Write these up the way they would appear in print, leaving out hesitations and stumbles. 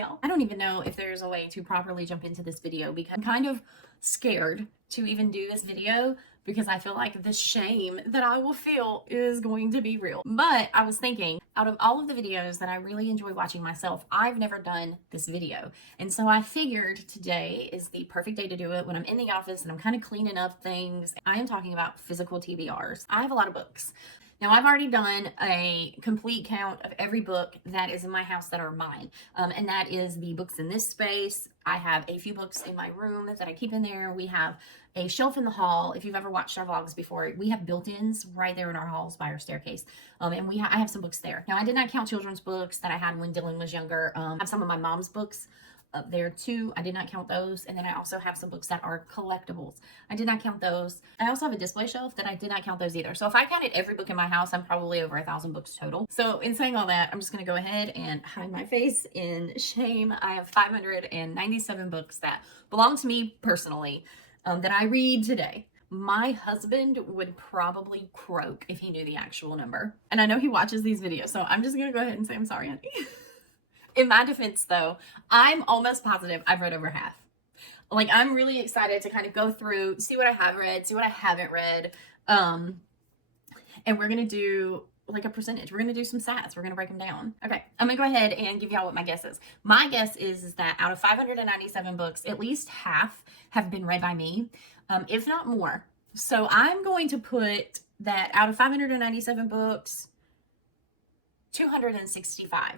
y'all. I don't even know if there's a way to properly jump into this video because I'm kind of scared to even do this video because I feel like the shame that I will feel is going to be real. But I was thinking, out of all of the videos that I really enjoy watching myself, I've never done this video. And so I figured today is the perfect day to do it when I'm in the office and I'm kind of cleaning up things. I am talking about physical TBRs. I have a lot of books. Now, I've already done a complete count of every book that is in my house that are mine. And that is the books in this space. I have a few books in my room that I keep in there. We have a shelf in the hall. If you've ever watched our vlogs before, we have built-ins right there in our halls by our staircase. And I have some books there. Now, I did not count children's books that I had when Dylan was younger. I have some of my mom's books up there too. I did not count those. And then I also have some books that are collectibles. I did not count those. I also have a display shelf that I did not count those either. So if I counted every book in my house, I'm probably over 1,000 books total. So in saying all that, I'm just going to go ahead and hide my face in shame. I have 597 books that belong to me personally that I read today. My husband would probably croak if he knew the actual number. And I know he watches these videos, so I'm just going to go ahead and say I'm sorry, honey. In my defense, though, I'm almost positive I've read over half. Like, I'm really excited to kind of go through, see what I have read, see what I haven't read. And we're going to do like a percentage. We're going to do some stats. We're going to break them down. Okay, I'm going to go ahead and give y'all what my guess is. My guess is that out of 597 books, at least half have been read by me, if not more. So I'm going to put that out of 597 books, 265.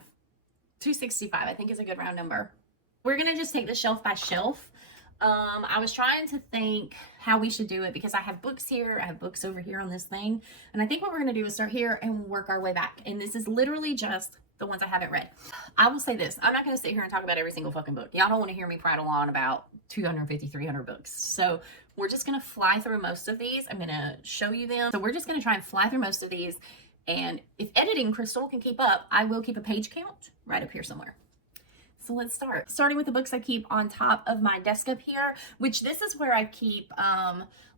265, I think, is a good round number. We're going to just take this shelf by shelf. I was trying to think how we should do it because I have books here. I have books over here on this thing. And I think what we're going to do is start here and work our way back. And this is literally just the ones I haven't read. I will say this. I'm not going to sit here and talk about every single fucking book. Y'all don't want to hear me prattle on about 250, 300 books. So we're just going to fly through most of these. I'm going to show you them. So we're just going to try and fly through most of these. And if editing Crystal can keep up, I will keep a page count right up here somewhere. So let's start. Starting with the books I keep on top of my desk up here, which this is where I keep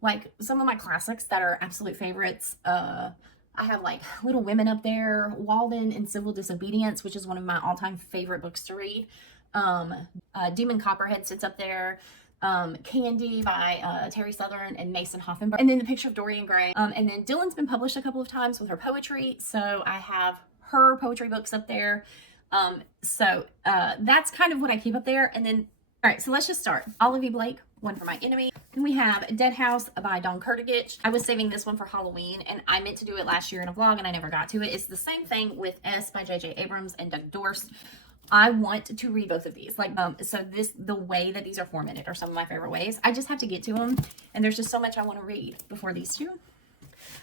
like some of my classics that are absolute favorites. I have like Little Women up there, Walden and Civil Disobedience, which is one of my all-time favorite books to read. Demon Copperhead sits up there. Candy by Terry Southern and Mason Hoffenberg. And then The Picture of Dorian Gray. And then Dylan's been published a couple of times with her poetry. So I have her poetry books up there. That's kind of what I keep up there. And then, all right, so let's just start. Olivia Blake, One for My Enemy. Then we have Dead House by Dawn Kurtagich. I was saving this one for Halloween and I meant to do it last year in a vlog and I never got to it. It's the same thing with S by J.J. Abrams and Doug Dorst. I want to read both of these. The way that these are formatted are some of my favorite ways. I just have to get to them. And there's just so much I want to read before these two.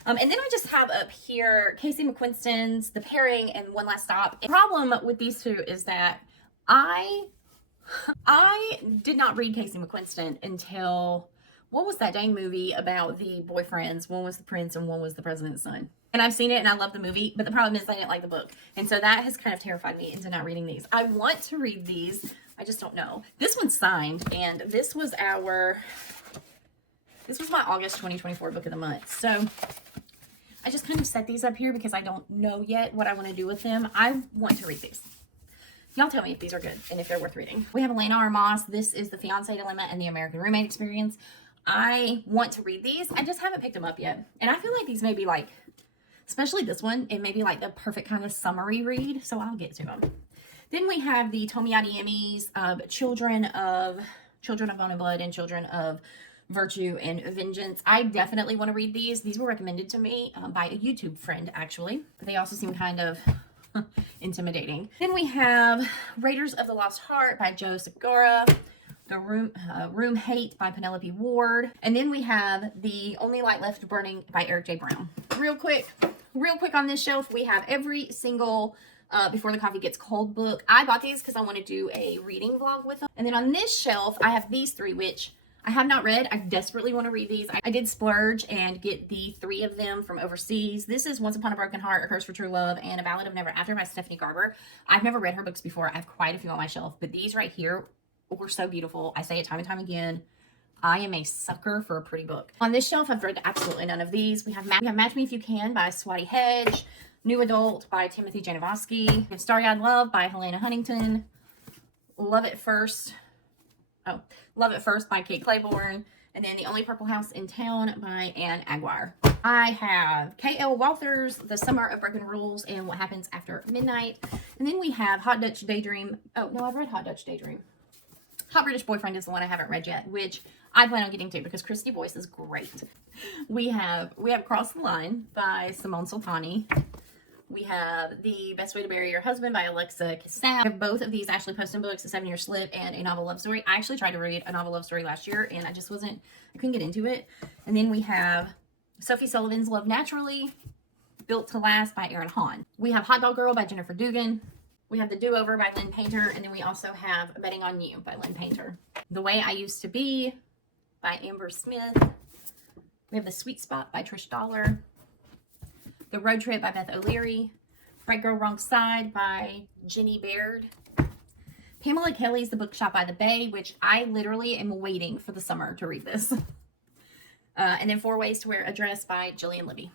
And then I just have up here Casey McQuiston's The Pairing and One Last Stop. The problem with these two is that I did not read Casey McQuiston until, what was that dang movie about the boyfriends? One was the prince and one was the president's son. And I've seen it and I love the movie, but the problem is I didn't like the book. And so that has kind of terrified me into not reading these. I want to read these. I just don't know. This one's signed and this was my August 2024 book of the month. So I just kind of set these up here because I don't know yet what I want to do with them. I want to read these. Y'all tell me if these are good and if they're worth reading. We have Elena R. Moss. This is The Fiancé Dilemma and The American Roommate Experience. I want to read these. I just haven't picked them up yet. And I feel like these may be like, especially this one, it may be like the perfect kind of summary read. So I'll get to them. Then we have the Tomi Adeyemi's Children of Bone and Blood and Children of Virtue and Vengeance. I definitely want to read these. These were recommended to me by a YouTube friend, actually. They also seem kind of intimidating. Then we have Raiders of the Lost Heart by Joe Segura. The Room Hate by Penelope Ward. And then we have The Only Light Left Burning by Eric J. Brown. Real quick on this shelf, we have every single Before the Coffee Gets Cold book. I bought these because I want to do a reading vlog with them. And then on this shelf, I have these three, which I have not read. I desperately want to read these. I did splurge and get the three of them from overseas. This is Once Upon a Broken Heart, A Curse for True Love, and A Ballad of Never After by Stephanie Garber. I've never read her books before. I have quite a few on my shelf, but these right here were so beautiful. I say it time and time again. I am a sucker for a pretty book. On this shelf, I've read absolutely none of these. We have Match Me If You Can by Swati Hedge, New Adult by Timothy Janovsky, Starry-Eyed Love by Helena Huntington, Love It First. Oh, Love It First by Kate Claiborne. And then The Only Purple House in Town by Anne Aguirre. I have K.L. Walther's The Summer of Broken Rules and What Happens After Midnight. And then we have Hot Dutch Daydream. Oh, no, I've read Hot Dutch Daydream. Hot British Boyfriend is the one I haven't read yet, which I plan on getting to because Christy Boyce is great. We have Cross the Line by Simone Sultani. We have The Best Way to Bury Your Husband by Alexa Cassav. We have both of these Ashley Poston books, A 7-Year Slip and A Novel Love Story. I actually tried to read A Novel Love Story last year and I couldn't get into it. And then we have Sophie Sullivan's Love Naturally, Built to Last by Erin Hahn. We have Hot Dog Girl by Jennifer Dugan. We have The Do-Over by Lynn Painter. And then we also have Betting on You by Lynn Painter. The Way I Used to Be by Amber Smith. We have The Sweet Spot by Trish Dollar. The Road Trip by Beth O'Leary. Right Girl, Wrong Side by Jenny Baird. Pamela Kelly's The Bookshop by the Bay, which I literally am waiting for the summer to read this. And then 4 Ways to Wear a Dress by Jillian Libby.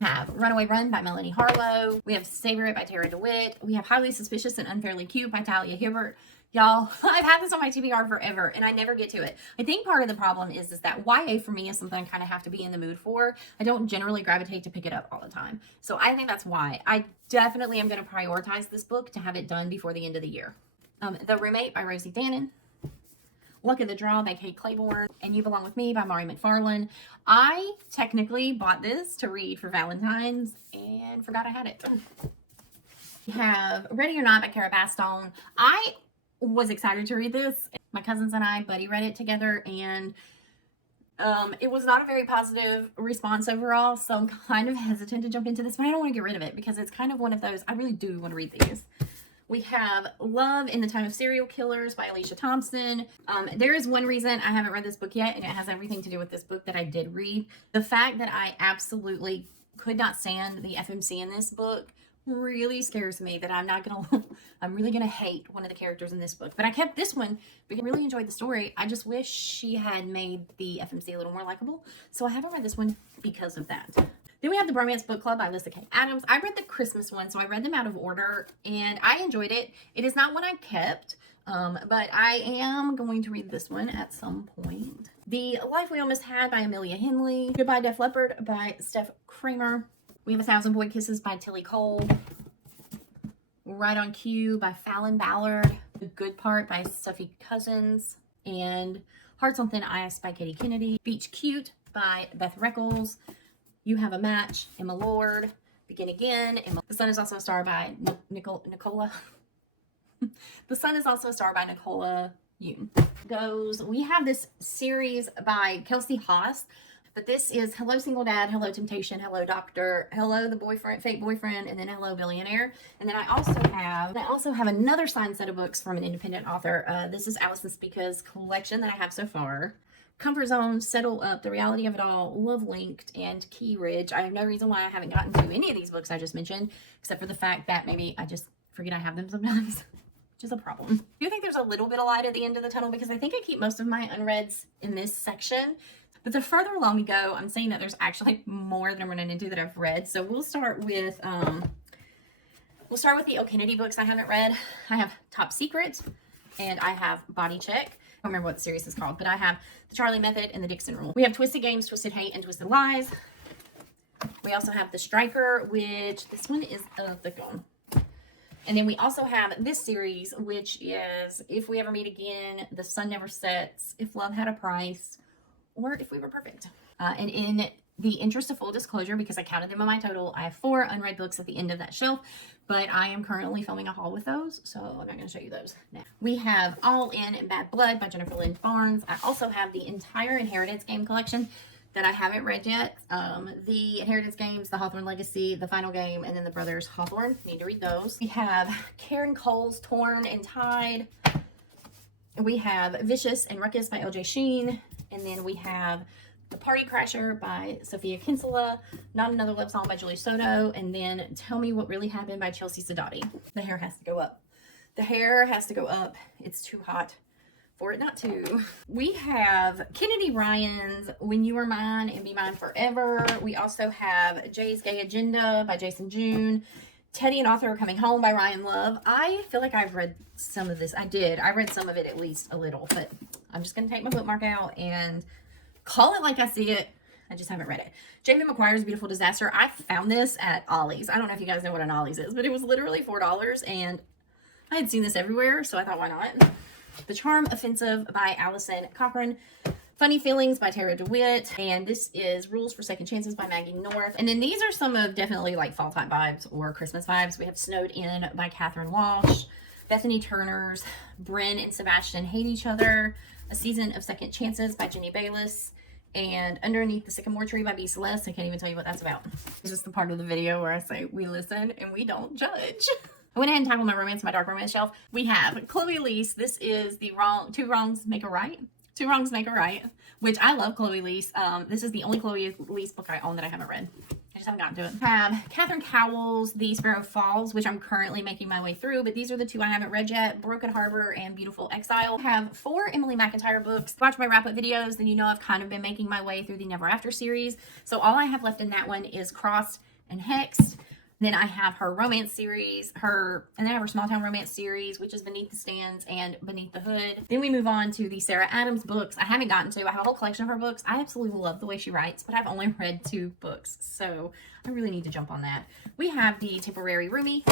We have Runaway Run by Melanie Harlow. We have Savor It by Tara DeWitt. We have Highly Suspicious and Unfairly Cute by Talia Hibbert. Y'all, I've had this on my TBR forever and I never get to it. I think part of the problem is that YA for me is something I kind of have to be in the mood for. I don't generally gravitate to pick it up all the time. So I think that's why. I definitely am going to prioritize this book to have it done before the end of the year. The Roommate by Rosie Dannon. Luck of the Draw by Kate Claiborne. And You Belong With Me by Mari McFarlane. I technically bought this to read for Valentine's and forgot I had it. We have Ready or Not by Cara Bastone. I was excited to read this. My cousins and I buddy read it together and it was not a very positive response overall, so I'm kind of hesitant to jump into this, but I don't want to get rid of it because it's kind of one of those, I really do want to read these. We have Love in the Time of Serial Killers by Alicia Thompson. There is one reason I haven't read this book yet, and it has everything to do with this book that I did read. The fact that I absolutely could not stand the FMC in this book really scares me that I'm really gonna hate one of the characters in this book. But I kept this one because I really enjoyed the story. I just wish she had made the FMC a little more likable. So I haven't read this one because of that. Then we have The Bromance Book Club by Alyssa K. Adams. I read the Christmas one, so I read them out of order and I enjoyed it. It is not one I kept, but I am going to read this one at some point. The Life We Almost Had by Amelia Henley. Goodbye Def Leppard by Steph Kramer. We have A Thousand Boy Kisses by Tilly Cole. Right on Cue by Fallon Ballard. The Good Part by Sophie Cousins. And Hearts on Thin Ice by Katie Kennedy. Beach Cute by Beth Reckles. You Have a Match, Emma Lord. Begin Again. The Sun is also a star by Nicola. The Sun is also a star by Nicola Yoon. We have this series by Kelsey Haas. But this is Hello Single Dad, Hello Temptation, Hello Doctor, Hello the Boyfriend, Fake Boyfriend, and then Hello Billionaire. And then I also have another signed set of books from an independent author. This is Allison Spica's collection that I have so far. Comfort Zone, Settle Up, The Reality of It All, Love Linked, and Key Ridge. I have no reason why I haven't gotten to any of these books I just mentioned, except for the fact that maybe I just forget I have them sometimes, which is a problem. I do think there's a little bit of light at the end of the tunnel because I think I keep most of my unreads in this section. But the further along we go, I'm seeing that there's actually more that I'm running into that I've read. So we'll start with the O. Kennedy books I haven't read. I have Top Secret and I have Body Check. I don't remember what the series is called, but I have The Charlie Method and The Dixon Rule. We have Twisted Games, Twisted Hate, and Twisted Lies. We also have The Striker, which this one is a thick one. And then we also have this series, which is If We Ever Meet Again, The Sun Never Sets, If Love Had a Price, or If We Were Perfect. And in the interest of full disclosure, because I counted them on my total, I have 4 unread books at the end of that shelf, but I am currently filming a haul with those, so I'm not going to show you those now. We have All In and Bad Blood by Jennifer Lynn Barnes. I also have the entire Inheritance Game collection that I haven't read yet. The Inheritance Games, The Hawthorne Legacy, The Final Game, and then The Brothers Hawthorne. Need to read those. We have Karen Cole's Torn and Tied. We have Vicious and Ruckus by L.J. Sheen. And then we have The Party Crasher by Sophia Kinsella, Not Another Love Song by Julie Soto, and then Tell Me What Really Happened by Chelsea Sadati. The hair has to go up. The hair has to go up. It's too hot for it not to. We have Kennedy Ryan's When You Are Mine and Be Mine Forever. We also have Jay's Gay Agenda by Jason June, Teddy and Author Are Coming Home by Ryan Love. I feel like I've read some of this. I read some of it, at least a little, but I'm just going to take my bookmark out and call it like I see it. I just haven't read it. Jamie McGuire's Beautiful Disaster. I found this at Ollie's. I don't know if you guys know what an Ollie's is, but it was literally $4, and I had seen this everywhere, so I thought, why not? The Charm Offensive by Allison Cochran. Funny Feelings by Tara DeWitt. And this is Rules for Second Chances by Maggie North. And then these are some of definitely like fall type vibes or Christmas vibes. We have Snowed In by Catherine Walsh. Bethany Turner's Bryn and Sebastian Hate Each Other. A Season of Second Chances by Jenny Bayless. And Underneath the Sycamore Tree by B. Celeste. I can't even tell you what that's about. It's just the part of the video where I say we listen and we don't judge. I went ahead and tackled my romance, my dark romance shelf. We have Chloe Leese. This is the Two Wrongs Make a Right. Two Wrongs Make a Right, which I love Chloe Leese. This is the only Chloe Leese book I own that I haven't read. I just haven't gotten to it. I have Catherine Cowell's The Sparrow Falls, which I'm currently making my way through, but these are the two I haven't read yet, Broken Harbor and Beautiful Exile. I have 4 Emily McIntyre books. Watch my wrap-up videos, then you know I've kind of been making my way through the Never After series. So all I have left in that one is Crossed and Hexed. Then I have her romance series, and then I have her small town romance series, which is Beneath the Stands and Beneath the Hood. Then we move on to the Sarah Adams books. I haven't gotten to. I have a whole collection of her books. I absolutely love the way she writes, but I've only read 2 books, so I really need to jump on that. We have the Temporary Roomie,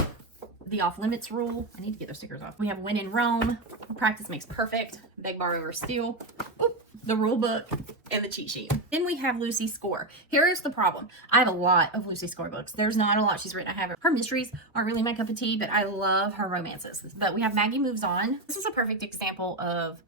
The Off Limits Rule. I need to get those stickers off. We have When in Rome, Practice Makes Perfect, Beg, Borrow, or Steal. Oop, the Rule Book, and the Cheat Sheet. Then we have Lucy Score. Here is the problem. I have a lot of Lucy Score books. There's not a lot she's written. I have her mysteries aren't really my cup of tea, but I love her romances. But we have Maggie Moves On. This is a perfect example of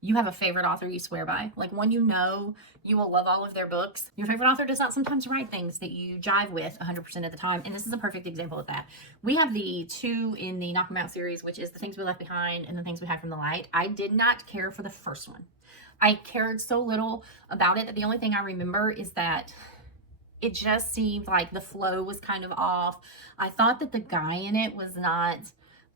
you have a favorite author you swear by. Like one you know, you will love all of their books. Your favorite author does not sometimes write things that you jive with 100% of the time, and this is a perfect example of that. We have the 2 in the Knock 'Em Out series, which is The Things We Left Behind and The Things We Hide from the Light. I did not care for the first one. I cared so little about it that the only thing I remember is that it just seemed like the flow was kind of off. I thought that the guy in it was not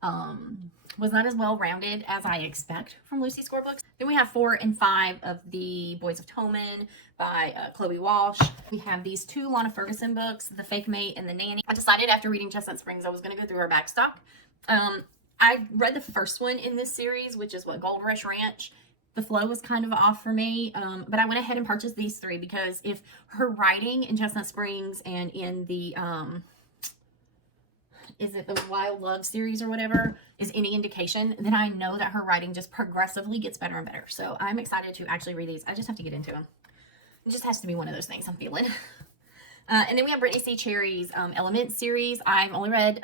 as well-rounded as I expect from Lucy Score books. Then we have 4 and 5 of the Boys of Toman by Chloe Walsh. We have these 2 Lana Ferguson books, The Fake Mate and The Nanny. I decided after reading Chestnut Springs I was going to go through her backstock. I read the first one in this series, which is Gold Rush Ranch. The flow was kind of off for me, but I went ahead and purchased these 3 because if her writing in Chestnut Springs and in the, is it the Wild Love series or whatever, is any indication, then I know that her writing just progressively gets better and better. So I'm excited to actually read these. I just have to get into them. It just has to be one of those things I'm feeling. And then we have Brittany C. Cherry's Element series. I've only read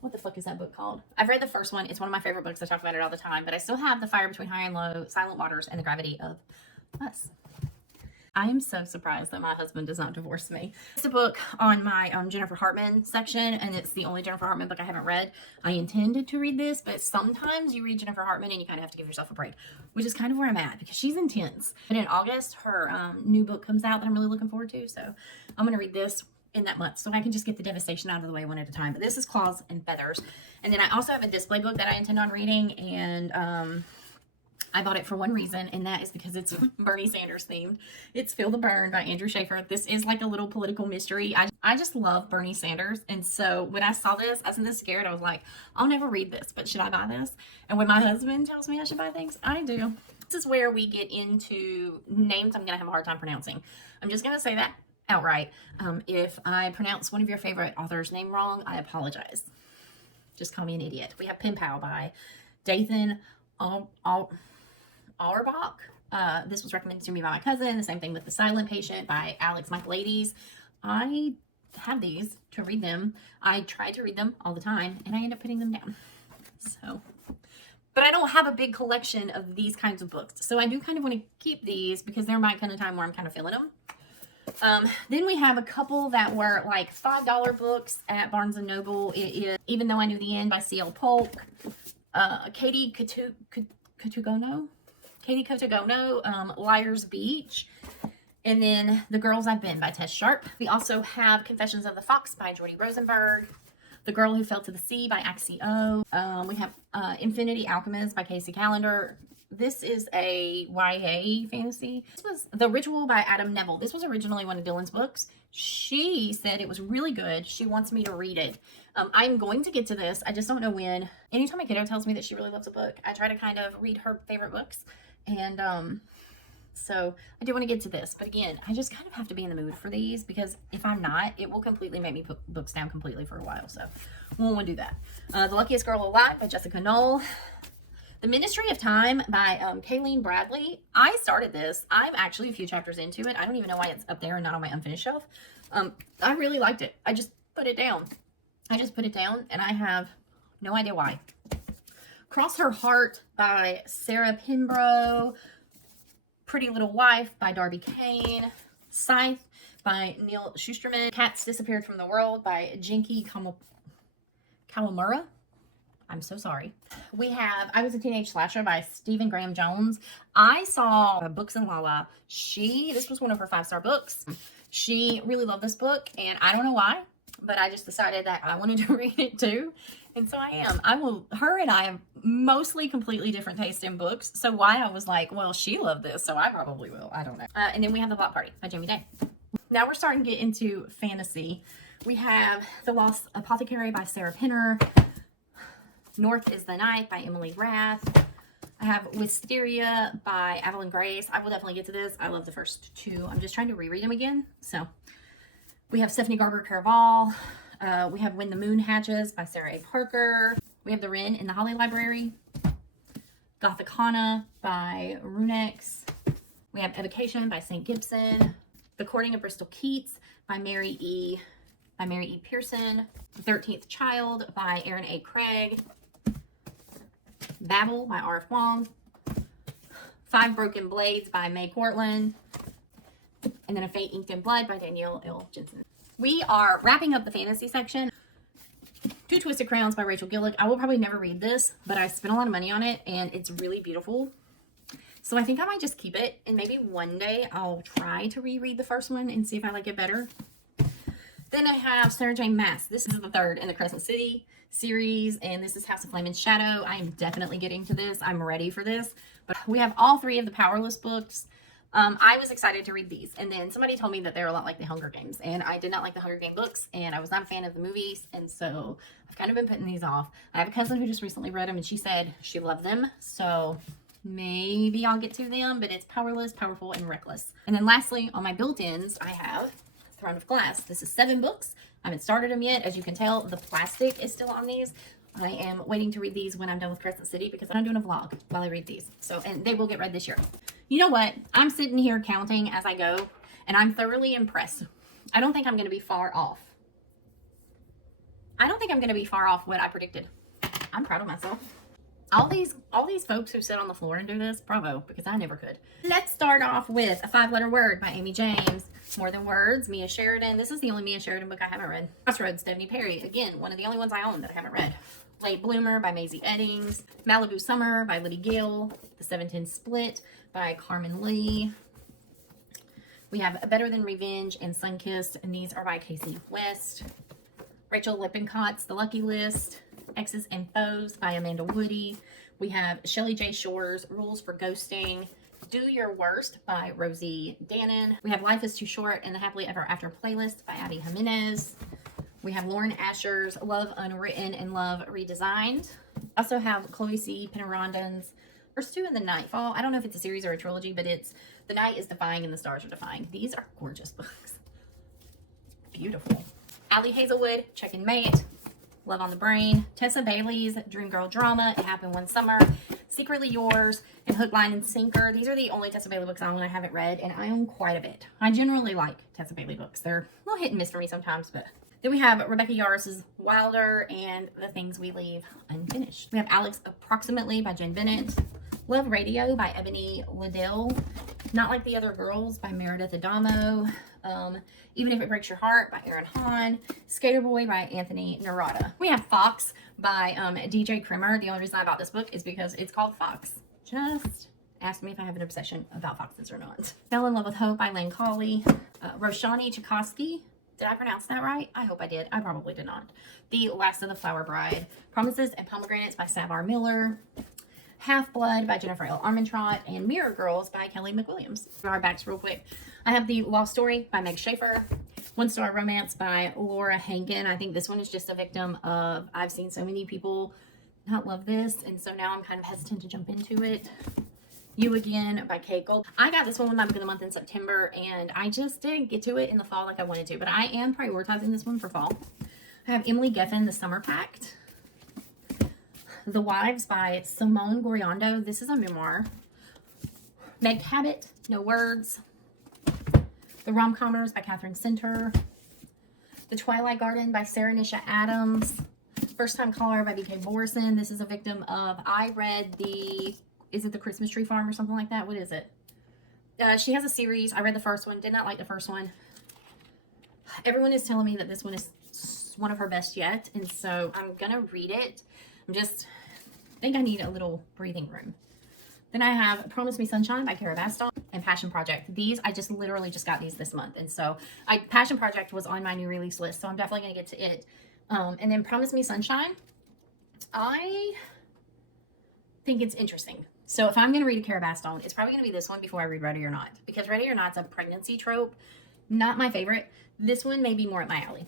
what the fuck is that book called? I've read the first one. It's one of my favorite books. I talk about it all the time, but I still have The Fire Between High and Low, Silent Waters, and The Gravity of Us. I am so surprised that my husband does not divorce me. It's a book on my Jennifer Hartman section, and it's the only Jennifer Hartman book I haven't read. I intended to read this, but sometimes you read Jennifer Hartman and you kind of have to give yourself a break, which is kind of where I'm at because she's intense. And in August, her new book comes out that I'm really looking forward to, so I'm going to read this in that month so I can just get the devastation out of the way one at a time. But this is Claws and Feathers. And then I also have a display book that I intend on reading, and I bought it for one reason, and that is because it's Bernie Sanders themed. It's Feel the Burn by Andrew Schaefer. This is like a little political mystery. I just love Bernie Sanders, and so when I saw this, I wasn't this scared. I was like, I'll never read this, but should I buy this? And when my husband tells me I should buy things, I do. This is where we get into names I'm going to have a hard time pronouncing. I'm just going to say that outright. If I pronounce one of your favorite authors' name wrong, I apologize. Just call me an idiot. We have Pen Pal by Dathan Auerbach. This was recommended to me by my cousin. The same thing with The Silent Patient by Alex Michaelides. I have these to read them. I try to read them all the time, and I end up putting them down. So, but I don't have a big collection of these kinds of books. So I do kind of want to keep these because they're my kind of time where I'm kind of feeling them. Then we have a couple that were like $5 books at Barnes & Noble. It is Even Though I Knew the End by C.L. Polk. Katie Kotogono, Liar's Beach. And then The Girls I've Been by Tess Sharp. We also have Confessions of the Fox by Jordy Rosenberg. The Girl Who Fell to the Sea by Axio. We have Infinity Alchemist by Casey Callender. This is a YA fantasy. This was The Ritual by Adam Neville. This was originally one of Dylan's books. She said it was really good. She wants me to read it. I'm going to get to this. I just don't know when. Anytime my kiddo tells me that she really loves a book, I try to kind of read her favorite books. And so I do want to get to this. But again, I just kind of have to be in the mood for these, because if I'm not, it will completely make me put books down completely for a while. So we won't want to do that. The Luckiest Girl Alive by Jessica Knoll. The Ministry of Time by Kayleen Bradley. I started this. I'm actually a few chapters into it. I don't even know why it's up there and not on my unfinished shelf. I really liked it. I just put it down. And I have no idea why. Cross Her Heart by Sarah Pinborough. Pretty Little Wife by Darby Kane. Scythe by Neil Shusterman. Cats Disappeared from the World by Jinky Kawamura. I'm so sorry. We have I Was a Teenage Slasher by Stephen Graham Jones. I saw Books in Lala. This was one of her 5-star books. She really loved this book, and I don't know why, but I just decided that I wanted to read it too. And so I am. Her and I have mostly completely different taste in books. So why I was like, well, she loved this, so I probably will. I don't know. And then we have The Block Party by Jamie Day. Now we're starting to get into fantasy. We have The Lost Apothecary by Sarah Penner. North is the Night by Emily Rath. I have Wisteria by Evelyn Grace. I will definitely get to this. I love the first 2. I'm just trying to reread them again. So we have Stephanie Garber Caraval. We have When the Moon Hatches by Sarah A. Parker. We have The Wren in the Holly Library. Gothicana by Runex. We have Evocation by St. Gibson. The Courting of Bristol Keats by Mary E. Pearson. The 13th Child by Aaron A. Craig. Babel by R.F. Wong. 5 Broken Blades by May Cortland. And then A Fate Inked in Blood by Danielle L. Jensen. We are wrapping up the fantasy section. 2 Twisted Crowns by Rachel Gillick. I will probably never read this, but I spent a lot of money on it, and it's really beautiful. So I think I might just keep it, and maybe one day I'll try to reread the first one and see if I like it better. Then I have Sarah J. Maas. This is the 3rd in the Crescent City series, and this is House of Flame and Shadow. I am definitely getting to this. I'm ready for this. But we have all 3 of the Powerless books. I was excited to read these, and then somebody told me that they're a lot like the Hunger Games, and I did not like the Hunger Game books, and I was not a fan of the movies, and so I've kind of been putting these off. I have a cousin who just recently read them, and she said she loved them, so maybe I'll get to them, but it's Powerless, Powerful, and Reckless. And then lastly, on my built-ins, I have Throne of Glass. This is 7 books. I haven't started them yet. As you can tell, the plastic is still on these. I am waiting to read these when I'm done with Crescent City, because I'm doing a vlog while I read these. So, and they will get read this year. You know what? I'm sitting here counting as I go, and I'm thoroughly impressed. I don't think I'm going to be far off. What I predicted. I'm proud of myself. All these folks who sit on the floor and do this, bravo, because I never could. Let's start off with A 5-Letter Word by Amy James. More Than Words, Mia Sheridan. This is the only Mia Sheridan book I haven't read. Crossroads, Stephanie Perry. Again, one of the only ones I own that I haven't read. Late Bloomer by Maisie Eddings. Malibu Summer by Liddy Gill. The 710 Split by Carmen Lee. We have Better Than Revenge and Sunkissed, and these are by Casey West. Rachel Lippencott's The Lucky List. Exes and Foes by Amanda Woody. We have Shelley J. Shore's Rules for Ghosting. Do Your Worst by Rosie Dannon. We have Life is Too Short and the Happily Ever After Playlist by Abby Jimenez. We have Lauren Asher's Love Unwritten and Love Redesigned. Also have Chloe C. Penarondon's First 2 in the Nightfall. I don't know if it's a series or a trilogy, but it's The Night is Defying and the Stars Are Defying. These are gorgeous books. Beautiful. Allie Hazelwood, Check and Mate. Love on the Brain. Tessa Bailey's Dream Girl Drama, It Happened One Summer. Secretly Yours, and Hook, Line, and Sinker. These are the only Tessa Bailey books I own I haven't read, and I own quite a bit. I generally like Tessa Bailey books. They're a little hit and miss for me sometimes, but... Then we have Rebecca Yaros's Wilder and The Things We Leave Unfinished. We have Alex Approximately by Jen Bennett. Love Radio by Ebony Liddell. Not Like the Other Girls by Meredith Adamo. Even If It Breaks Your Heart by Aaron Hahn. Skater Boy by Anthony Narada. We have Fox by DJ Krimmer. The only reason I bought this book is because it's called Fox. Just ask me if I have an obsession about foxes or not. Fell in Love with Hope by Lane Colley. Roshani Chakosky. Did I pronounce that right? I hope I did. I probably did not. The Last of the Flower Bride. Promises and Pomegranates by Savar Miller. Half-Blood by Jennifer L. Armentrout. And Mirror Girls by Kelly McWilliams. Our backs real quick. I have The Lost Story by Meg Schaefer. One Star Romance by Laura Hankin. I think this one is just a victim of, I've seen so many people not love this, and so now I'm kind of hesitant to jump into it. You Again by Kate Gold. I got this one with my book of the month in September, and I just didn't get to it in the fall like I wanted to, but I am prioritizing this one for fall. I have Emily Geffen, The Summer Pact. The Wives by Simone Goriando. This is a memoir. Meg Cabot, No Words. The Rom-Commers by Catherine Center. The Twilight Garden by Sarah Nisha Adams. First Time Caller by B.K. Morrison. This is a victim of, I read the, is it The Christmas Tree Farm or something like that? What is it? She has a series. I read the first one. Did not like the first one. Everyone is telling me that this one is one of her best yet. And so I'm going to read it. I think I need a little breathing room. Then I have Promise Me Sunshine by Kara Backstock and Passion Project. These, I just literally just got these this month. And so Passion Project was on my new release list. So I'm definitely going to get to it. And then Promise Me Sunshine. I think it's interesting. So if I'm going to read a Kara Backstock, it's probably going to be this one before I read Ready or Not. Because Ready or Not's a pregnancy trope. Not my favorite. This one may be more at my alley.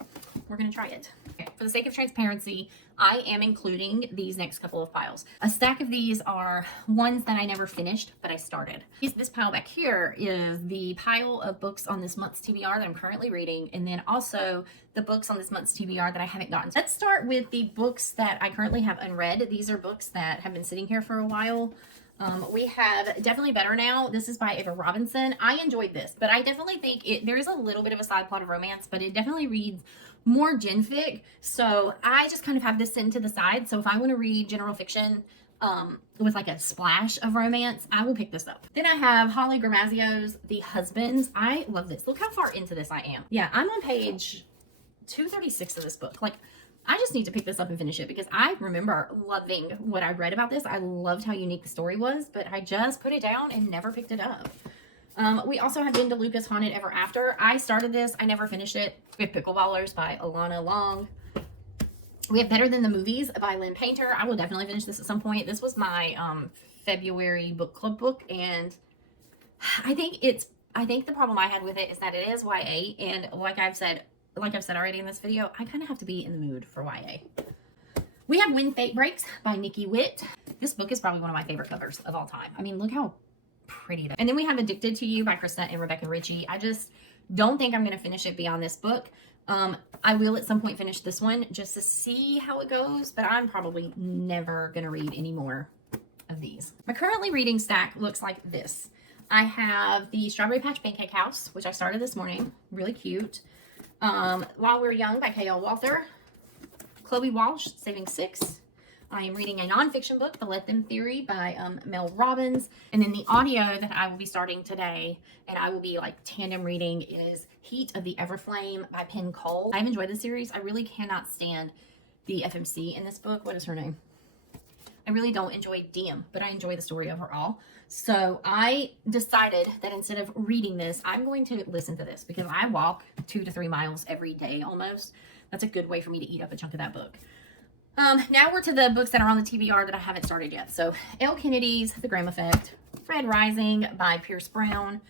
We're going to try it. For the sake of transparency, I am including these next couple of piles. A stack of these are ones that I never finished, but I started. This pile back here is the pile of books on this month's TBR that I'm currently reading, and then also the books on this month's TBR that I haven't gotten. Let's start with the books that I currently have unread. These are books that have been sitting here for a while. We have Definitely Better Now. This is by Ava Robinson. I enjoyed this, but I definitely think there is a little bit of a side plot of romance, but it definitely reads more gen fic. So I just kind of have this sitting to the side. So if I want to read general fiction with like a splash of romance, I will pick this up. Then I have Holly Gramazio's The Husbands. I love this. Look how far into this I am. Yeah, I'm on page 236 of this book. Like, I just need to pick this up and finish it because I remember loving what I read about this. I loved how unique the story was, but I just put it down and never picked it up. We also have Linda Lucas' Haunted Ever After. I started this. I never finished it. We have Pickleballers by Alana Long. We have Better Than the Movies by Lynn Painter. I will definitely finish this at some point. This was my February book club book, and I think the problem I had with it is that it is YA, and like I've said already in this video, I kind of have to be in the mood for YA. We have When Fate Breaks by Nikki Witt. This book is probably one of my favorite covers of all time. I mean, look how pretty that is. And then we have Addicted to You by Krista and Rebecca Ritchie. I just don't think I'm going to finish it beyond this book. I will at some point finish this one just to see how it goes, but I'm probably never going to read any more of these. My currently reading stack looks like this. I have the Strawberry Patch Pancake House, which I started this morning. Really cute. While We're Young by K.L. Walther. Chloe Walsh, Saving Six. I am reading a nonfiction book, The Let Them Theory by Mel Robbins. And then the audio that I will be starting today, and I will be like tandem reading, is Heat of the Everflame by Penn Cole. I've enjoyed the series. I really cannot stand the FMC in this book. What is her name? I really don't enjoy Diem, but I enjoy the story overall. So I decided that instead of reading this, I'm going to listen to this because I walk 2 to 3 miles every day almost. That's a good way for me to eat up a chunk of that book. Now we're to the books that are on the TBR that I haven't started yet. So Elle Kennedy's The Graham Effect, Red Rising by Pierce Brown,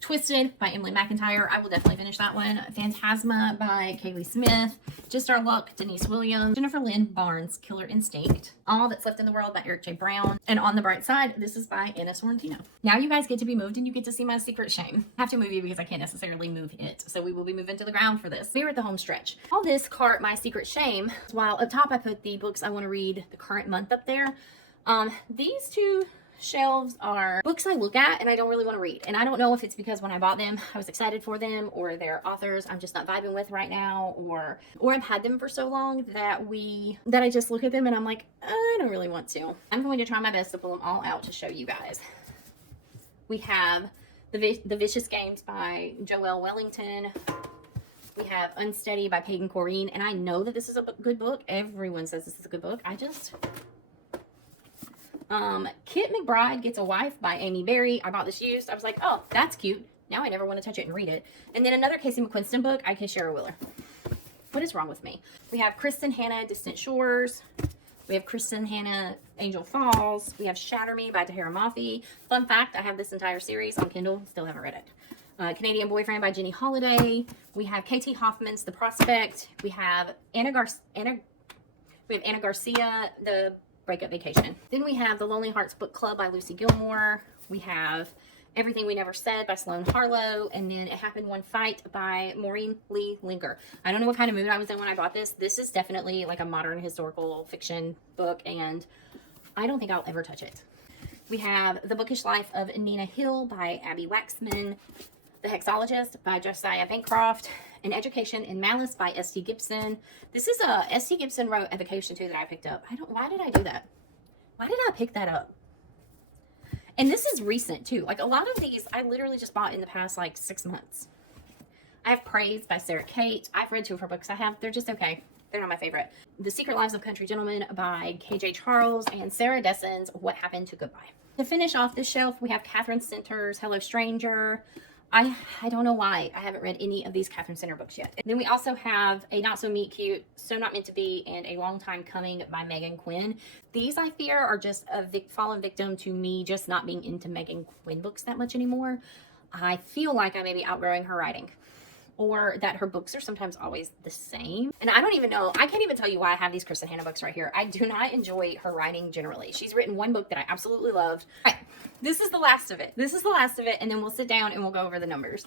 Twisted by Emily McIntyre. I will definitely finish that one. Phantasma by Kaylee Smith. Just Our Luck, Denise Williams. Jennifer Lynn Barnes, Killer Instinct. All That's Left in the World by Eric J. Brown. And On the Bright Side, this is by Anna Sorrentino. Now you guys get to be moved and you get to see my secret shame. I have to move you because I can't necessarily move it. So we will be moving to the ground for this. We're at the home stretch. All this cart, My Secret Shame, while up top I put the books I want to read the current month up there. These two shelves are books I look at and I don't really want to read, and I don't know if it's because when I bought them I was excited for them, or they're authors I'm just not vibing with right now, or I've had them for so long that I just look at them and I'm like, I don't really want to. I'm going to try my best to pull them all out to show you guys. We have The Vicious Games by Joelle Wellington. We have Unsteady by Peyton Corrine, and I know that this is a good book. Everyone says this is a good book. Kit McBride Gets a Wife by Amy Berry. I bought this used. I was like, oh, that's cute. Now I never want to touch it and read it. And then another Casey McQuiston book, I Kiss Shara Wheeler. What is wrong with me? We have Kristen Hanna, Distant Shores. We have Kristen Hanna, Angel Falls. We have Shatter Me by Tahira Mafi. Fun fact, I have this entire series on Kindle. Still haven't read it. Canadian Boyfriend by Jenny Holiday. We have KT Hoffman's The Prospect. We have Anna Garcia, The Breakup Vacation. Then we have The Lonely Hearts Book Club by Lucy Gilmore. We have Everything We Never Said by Sloane Harlow. And then It Happened One Fight by Maureen Lee Linger. I don't know what kind of mood I was in when I bought this. This is definitely like a modern historical fiction book, and I don't think I'll ever touch it. We have The Bookish Life of Nina Hill by Abby Waxman. The Hexologist by Josiah Bancroft. An Education in Malice by S.T. Gibson. This is a S.T. Gibson wrote a vacation too that I picked up. Why did I do that? Why did I pick that up? And this is recent too. Like a lot of these I literally just bought in the past like 6 months. I have Praise by Sarah Kate. I've read 2 of her books. They're just okay. They're not my favorite. The Secret Lives of Country Gentlemen by K.J. Charles and Sarah Dessen's What Happened to Goodbye. To finish off this shelf, we have Catherine Center's Hello Stranger. I don't know why I haven't read any of these Catherine Center books yet. And then we also have A Not So Meet Cute, So Not Meant to Be, and A Long Time Coming by Megan Quinn. These, I fear, are just a fallen victim to me just not being into Megan Quinn books that much anymore. I feel like I may be outgrowing her writing, or that her books are sometimes always the same. And I don't even know, I can't even tell you why I have these Kristen Hanna books right here. I do not enjoy her writing generally. She's written one book that I absolutely loved. All right, this is the last of it. This is the last of it, and then we'll sit down and we'll go over the numbers.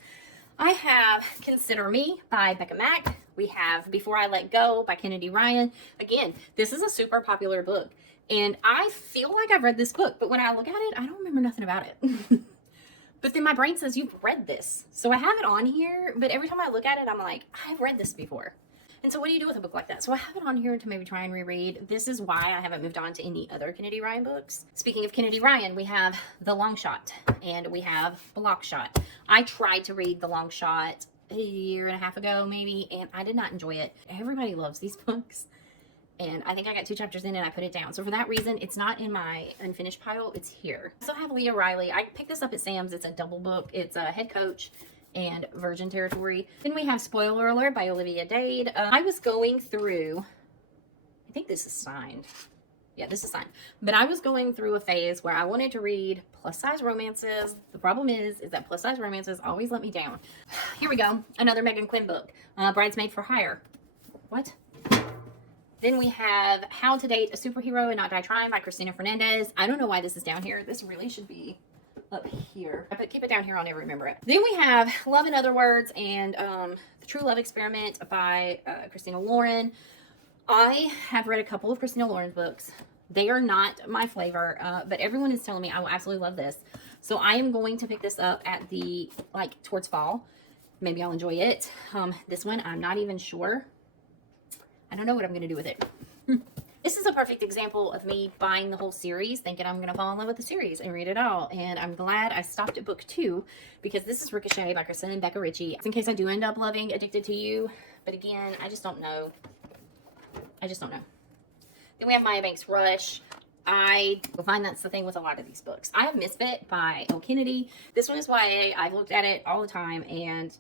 I have Consider Me by Becca Mack. We have Before I Let Go by Kennedy Ryan. Again, this is a super popular book, and I feel like I've read this book, but when I look at it, I don't remember nothing about it. But then my brain says, you've read this. So I have it on here, but every time I look at it, I'm like, I've read this before. And so what do you do with a book like that? So I have it on here to maybe try and reread. This is why I haven't moved on to any other Kennedy Ryan books. Speaking of Kennedy Ryan, we have The Long Shot and we have Block Shot. I tried to read The Long Shot a year and a half ago, maybe, and I did not enjoy it. Everybody loves these books. And I think I got 2 chapters in and I put it down. So for that reason, it's not in my unfinished pile. It's here. I also have Leah Riley. I picked this up at Sam's. It's a double book. It's a Head Coach and Virgin Territory. Then we have Spoiler Alert by Olivia Dade. I was going through, I think this is signed. Yeah, this is signed. But I was going through a phase where I wanted to read plus-size romances. The problem is that plus-size romances always let me down. Here we go. Another Megan Quinn book. Bridesmaid for Hire. What? Then we have How to Date a Superhero and Not Die Trying by Christina Fernandez. I don't know why this is down here. This really should be up here. But keep it down here. I'll never remember it. Then we have Love in Other Words and The True Love Experiment by Christina Lauren. I have read a couple of Christina Lauren's books. They are not my flavor, but everyone is telling me I will absolutely love this. So I am going to pick this up at the, towards fall. Maybe I'll enjoy it. This one, I'm not even sure. I don't know what I'm going to do with it. This is a perfect example of me buying the whole series, thinking I'm going to fall in love with the series and read it all. And I'm glad I stopped at book 2 because this is Ricochet by Kristen and Becca Ritchie. In case I do end up loving Addicted to You. But again, I just don't know. I just don't know. Then we have Maya Banks Rush. I find that's the thing with a lot of these books. I have Misfit by Elle Kennedy. This one is YA. I've looked at it all the time and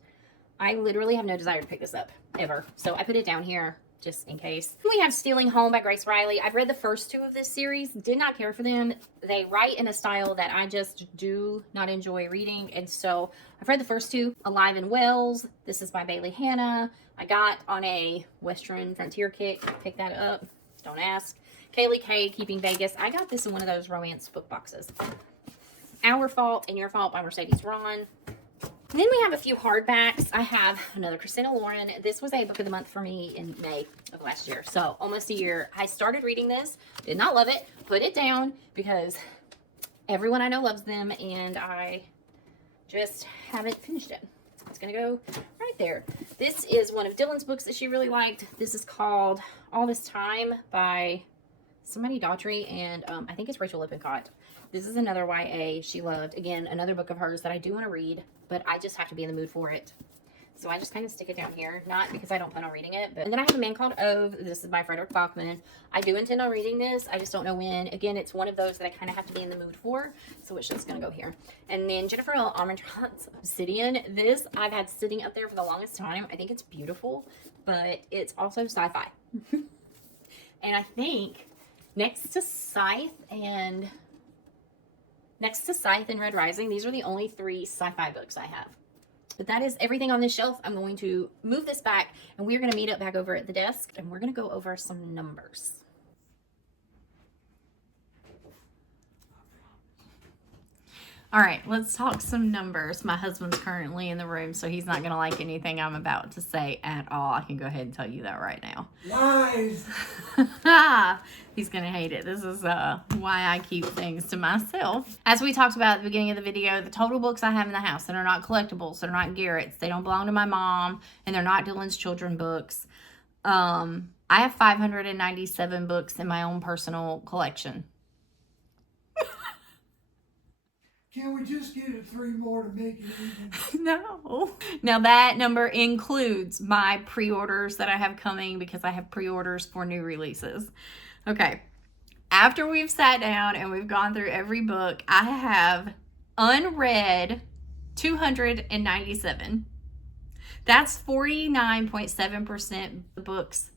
I literally have no desire to pick this up ever. So I put it down here just in case. We have Stealing Home by Grace Riley. I've read the first 2 of this series. Did not care for them. They write in a style that I just do not enjoy reading. And so I've read the first 2. Alive in Wells. This is by Bailey Hannah. I got on a Western Frontier kick. Pick that up. Don't ask. Kaylee Kay, Keeping Vegas. I got this in one of those romance book boxes. Our Fault and Your Fault by Mercedes Ron. And then we have a few hardbacks. I have another Christina Lauren. This was a book of the month for me in May of last year. So almost a year. I started reading this. Did not love it. Put it down because everyone I know loves them. And I just haven't finished it. It's going to go right there. This is one of Dylan's books that she really liked. This is called All This Time by somebody Daughtry. And I think it's Rachel Lippincott. This is another YA she loved. Again, another book of hers that I do want to read, but I just have to be in the mood for it. So I just kind of stick it down here. Not because I don't plan on reading it. And then I have A Man Called Ove. This is by Frederick Bachman. I do intend on reading this. I just don't know when. Again, it's one of those that I kind of have to be in the mood for. So it's just going to go here. And then Jennifer L. Armentrout's Obsidian. This I've had sitting up there for the longest time. I think it's beautiful, but it's also sci-fi. And I think next to Scythe and Red Rising, these are the only 3 sci-fi books I have. But that is everything on this shelf. I'm going to move this back and we're going to meet up back over at the desk and we're going to go over some numbers. All right, let's talk some numbers. My husband's currently in the room, so he's not going to like anything I'm about to say at all. I can go ahead and tell you that right now. Lies! He's going to hate it. This is why I keep things to myself. As we talked about at the beginning of the video, the total books I have in the house that are not collectibles, they're not Garrett's, they don't belong to my mom, and they're not Dylan's children books. I have 597 books in my own personal collection. Can we just get it 3 more to make it even? No. Now that number includes my pre-orders that I have coming because I have pre-orders for new releases. Okay. After we've sat down and we've gone through every book, I have unread 297. That's 49.7% of the books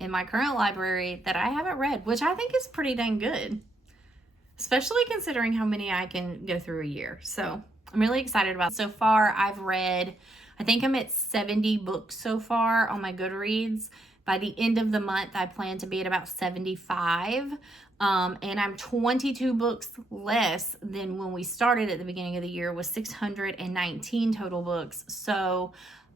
in my current library that I haven't read, which I think is pretty dang good. Especially considering how many I can go through a year. So I'm really excited about it. So far, I've read, I think I'm at 70 books so far on my Goodreads. By the end of the month, I plan to be at about 75. And I'm 22 books less than when we started at the beginning of the year with 619 total books. So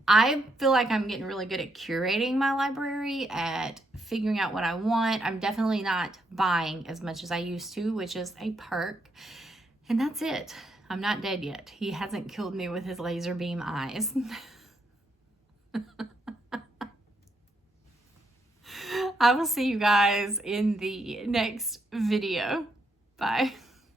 I feel like I'm getting really good at curating my library, at figuring out what I want. I'm definitely not buying as much as I used to, which is a perk. And that's it. I'm not dead yet. He hasn't killed me with his laser beam eyes. I will see you guys in the next video. Bye.